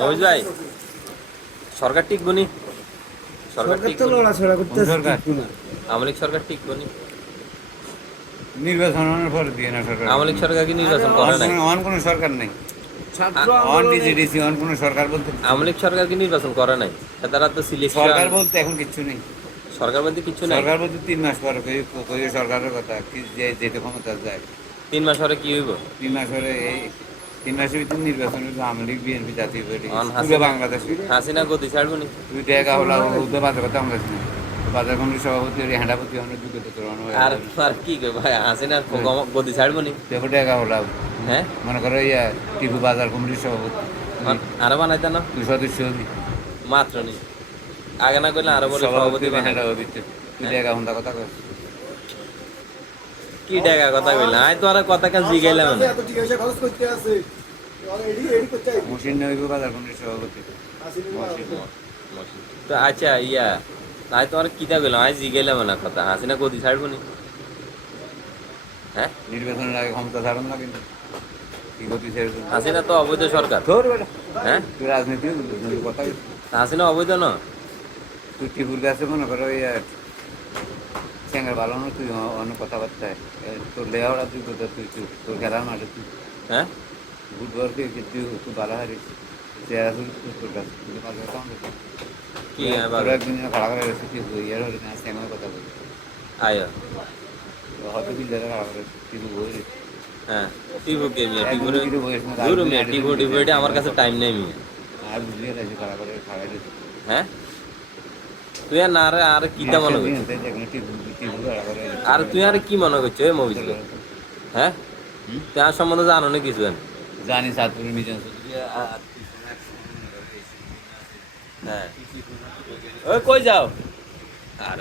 নবীজ ভাই সরকার টিকবো নি? সরকার টিকবো নি? আওয়ামী লীগ সরকার টিকবো নি? নির্বাচনের পরে দিয়ে না সরকার। আওয়ামী লীগ সরকার কি নির্বাচন করে নাই? অন কোনো সরকার নেই, অন ডিজিডিসি, অন কোনো সরকার বলতে আওয়ামী লীগ সরকার কি নির্বাচন করে নাই? তারা তো সিলেকশন। সরকার বলতে এখন কিচ্ছু নেই। সরকার বলতে কিছু নাই। সরকার বলতে 3 মাস পরে কই সরকারের কথা কি যে যেতে ক্ষমতা যায়। 3 মাস পরে কি হইব? 3 মাস পরে এই 3 মাসের ভিতরে নির্বাচন হইবে। আওয়ামী লীগ বিএনপি জাতীয় পার্টি অন পুরো বাংলাদেশ। হাসিনা গদি ছাড়বো নি? তুই দেখা হলো উদ্যোগ বাজার কথা আমরা শুনি। বাজার কমিটির সভাপতি ওই হেঁটাপতি আমরা যুগত তোর আর আর কি কই ভাই, হাসিনা গদি ছাড়বো নি? দেখো দেখা হলো হ্যাঁ, মনে করো ইয়া টিপু বাজার কমিটির সভাপতি আরো বানাইতে না? তুই সদস্য হবি মাত্র নি আগে না কইলে আরো বলে সভাপতি বানাই। হেঁটাপতি তুই দেখা হন্তা কথা কর। কি টাকা কথা কইলা? আই তো আর কথা কাজ জিগাইলাম না। মসিন হইব বাজার কমিটির সভাপতি। তো আচ্ছা ইয়া তাই তো আর কিতা কইলাম? আই জিগাইলাম না কথা। হাসিনা গদি ছাড়বো নি? হ্যাঁ, নির্বাচনের আগে ক্ষমতা ছাড়ুন না কিন্তু কি গতি ছেড়ে হাসিনা তো অবৈধ সরকার। তোর বেটা হ্যাঁ, তুই রাজনীতি কথা হাসিনা অবৈধ না? তুই টিপুর কাছে মনে করো ইয়া চেঙ্গার ভালো না, তুই অনেক কথাবার্তায় তোর লেহাওড়া তুই কোথায় তুই চুপ তোর খেলার মাঠে তুই হ্যাঁ, বুধবারকে তুই খুব ভালো হারিস চেহারা তুই তোর কাছে তুই পাঁচ কথা আমাকে কি তোর একদিন খাড়া করে রেখেছি তুই ইয়ার হলে না চেঙ্গার কথা বলি আয় হয়তো বিদ্যালয়ে খাড়া করে টিপু বই হ্যাঁ, টিভো কে মিয়া টিভো দূর মিয়া টিভো এটা আমার কাছে টাইম নেই মিয়া। আর বুঝিয়ে লাগছে খাড়া করে খাড়াই দিচ্ছে হ্যাঁ, তুই আর না আর কিটা মনে করছিস? আর তুই আর কি মনে করছিস এই মুভিজ? হ্যাঁ, তুই আর সম্বন্ধে জানো না কিছু? জানি সাতপুরের মিজান হ্যাঁ, ওই কই যাও? আর